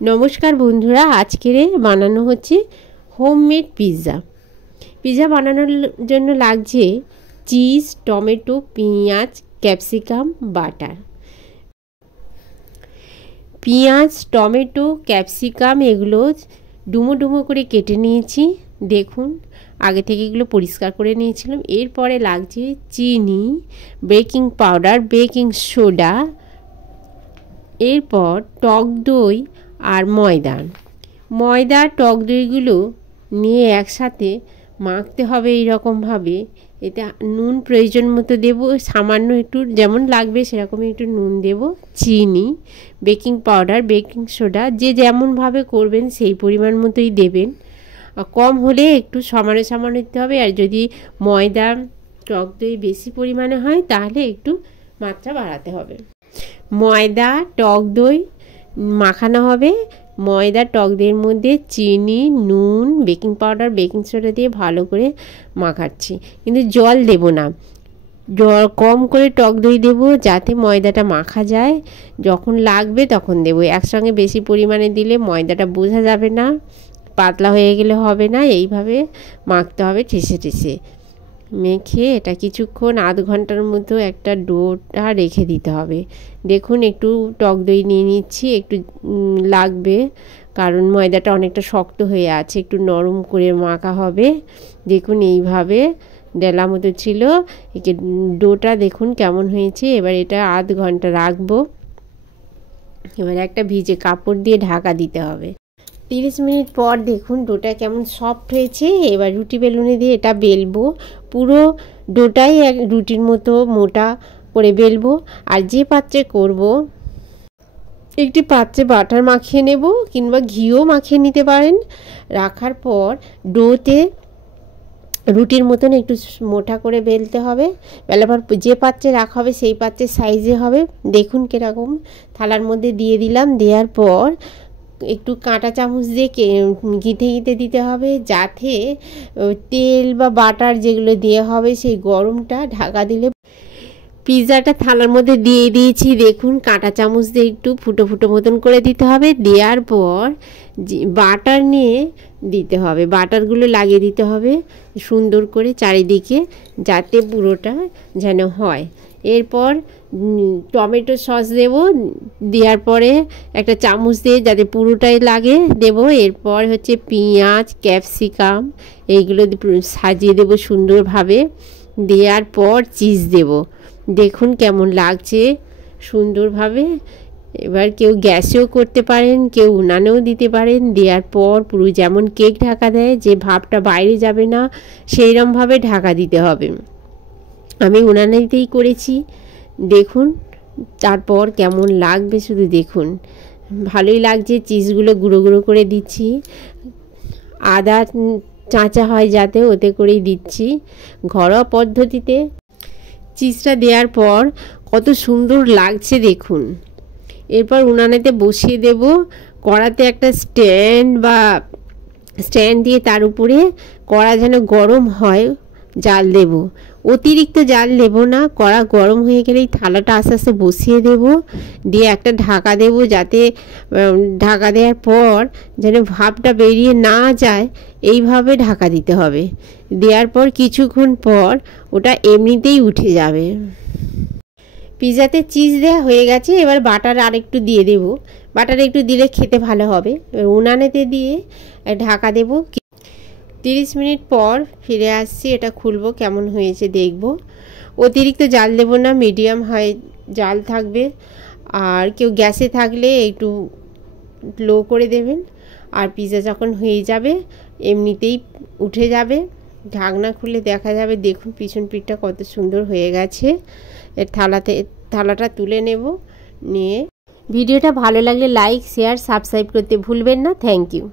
नमस्कार बंधुरा आज के बानानो होच्छे होममेड पिज़्ज़ा। पिज़्ज़ा बानानोर जोन्नो लागछे चीज, टमेटो, पेঁয়াজ, ক্যাপসিকাম, बाटार। पेঁয়াজ, टमेटो, ক্যাপসিকাম एगुलो डुमो डुमो करे केटे निয়েছি। देखुन आगे थेके एगुलो परिष्कार करे निয়েছিলাম। एरपरे लागছে চিনি, बेकिंग पाउडार, बेकिंग सोडा, एरपर टक दई और मयदा टक दईगुलो निये एकसाथे माखते हबे एई रकम भावे। एते नुन प्रयोजन मतो देबो, सामान्य एकटु जेमन लागबे सेरकम एकटु नुन देबो, चिनी, बेकिंग पाउडार, बेकिंग सोडा जे जेमन भावे करबेन सेई परिमाण मतोई देबेन। कम होले एकटु सामान्य सामान्य दिते हबे, और यदि मयदा टक दई बेशी परिमाणे हय ताहले एकटु मात्रा बाड़ाते हबे। मयदा टक दई माखानो हबे। मयदा टक दইয়ের মধ্যে চিনি, নুন, বেকিং পাউডার, বেকিং সোডা দিয়ে ভালো করে মাখাচ্ছি, কিন্তু জল দেব না। জল কম করে টক দই দেব যাতে ময়দাটা মাখা যায়। যখন লাগবে তখন দেব। একসঙ্গে বেশি পরিমাণে দিলে ময়দাটা বোঝা যাবে না, পাতলা হয়ে গেলে হবে না। এইভাবে মাখতে হবে ঠেসে ঠেসে। মেখে এটা কিছুক্ষণ আধ ঘন্টার মতো একটা ডোটা রেখে দিতে হবে। দেখুন একটু টক দই নিয়ে নিচ্ছি, একটু লাগবে কারণ ময়দাটা অনেকটা শক্ত হয়ে আছে, একটু নরম করে মাখা হবে। দেখুন এইভাবে ডেলা মতো ছিল, একে ডোটা দেখুন কেমন হয়েছে। এবার এটা আধ ঘন্টা রাখবো। এবার একটা ভিজে কাপড় দিয়ে ঢাকা দিতে হবে। 30 মিনিট পর দেখুন ডোটা কেমন সফট হয়েছে। এবার রুটি বেলুনে দিয়ে এটা বেলবো। পুরো ডোটাই এক রুটির মতো মোটা করে বেলবো। আর যে পাত্রে করব একটি পাত্রে বাটার মাখিয়ে নেব কিংবা ঘিও মাখিয়ে নিতে পারেন। রাখার পর ডোতে রুটির মতন একটু মোটা করে বেলতে হবে। বেলার পর যে পাত্রে রাখা হবে সেই পাত্রের সাইজে হবে। দেখুন কিরকম। থালার মধ্যে দিয়ে দিলাম। দেওয়ার পর একটু কাঁটা চামচ দিয়ে গিঁথে গিঁথে দিতে হবে যাতে তেল বা বাটার যেগুলো দেওয়া হবে সেই গরমটা ঢাকা দিলে। পিৎজাটা থালার মধ্যে দিয়ে দিয়েছি। দেখুন কাঁটা চামচ দিয়ে একটু ফুটো ফুটো মতন করে দিতে হবে। দেওয়ার পর বাটার নিয়ে দিতে হবে, বাটারগুলো লাগিয়ে দিতে হবে সুন্দর করে চারিদিকে যাতে পুরোটা যেন হয়। এরপর টমেটো সস দেব। দেওয়ার পরে একটা চামচ দিয়ে যাতে পুরোটাই লাগে দেব। এরপর হচ্ছে পেঁয়াজ, ক্যাপসিকাম এইগুলো সাজিয়ে দেব সুন্দরভাবে। দেওয়ার পর চিজ দেব। দেখুন কেমন লাগছে সুন্দরভাবে। এবার কেউ গ্যাসেও করতে পারেন, কেউ উনানেও দিতে পারেন। দেওয়ার পর পুরো যেমন কেক ঢাকা দেয় যে ভাপটা বাইরে যাবে না সেইরকমভাবে ঢাকা দিতে হবে। আমি উনানেতেই করেছি। দেখুন তারপর কেমন লাগবে শুধু দেখুন। ভালোই লাগছে। চিজগুলো গুঁড়ো গুঁড়ো করে দিচ্ছি। আদা চাঁচা হয় যাতে ওতে করেই দিচ্ছি। ঘরোয়া পদ্ধতিতে চিজটা দেওয়ার পর কত সুন্দর লাগছে দেখুন। এরপর উনানেতে বসিয়ে দেব। কড়াতে একটা স্ট্যান্ড দিয়ে তার উপরে কড়া যেন গরম হয় জাল দেব। অতিরিক্ত জাল দেব না। কড়া গরম হয়ে গেলেই থালাটা আস্তে আস্তে বসিয়ে দেব। দিয়ে একটা ঢাকা দেব যাতে ঢাকা দেওয়ার পর যেন ভাপটা বেরিয়ে না যায় এইভাবে ঢাকা দিতে হবে। দেওয়ার পর কিছুক্ষণ পর ওটা এমনিতেই উঠে যাবে। পিৎজাতে চিজ দেওয়া হয়ে গেছে। এবার বাটার আরেকটু দিয়ে দেব। বাটার একটু দিলে খেতে ভালো হবে। উনানেতে দিয়ে ঢাকা দেব। 30 মিনিট পর ফিরে আসছি। এটা খুলবো কেমন হয়েছে দেখব। অতিরিক্ত জাল দেব না, মিডিয়াম হাই জাল থাকবে। আর কেউ গ্যাসে থাকলে একটু লো করে দেবেন। আর পিৎজা যখন হয়ে যাবে এমনিতেই উঠে যাবে। ঢাকনা খুলে দেখা যাবে। দেখুন পিছন পিঠটা কত সুন্দর হয়ে গেছে। এর থালাটা তুলে নেব। নিয়ে ভিডিওটা ভালো লাগলে লাইক, শেয়ার, সাবস্ক্রাইব করতে ভুলবেন না। Thank you.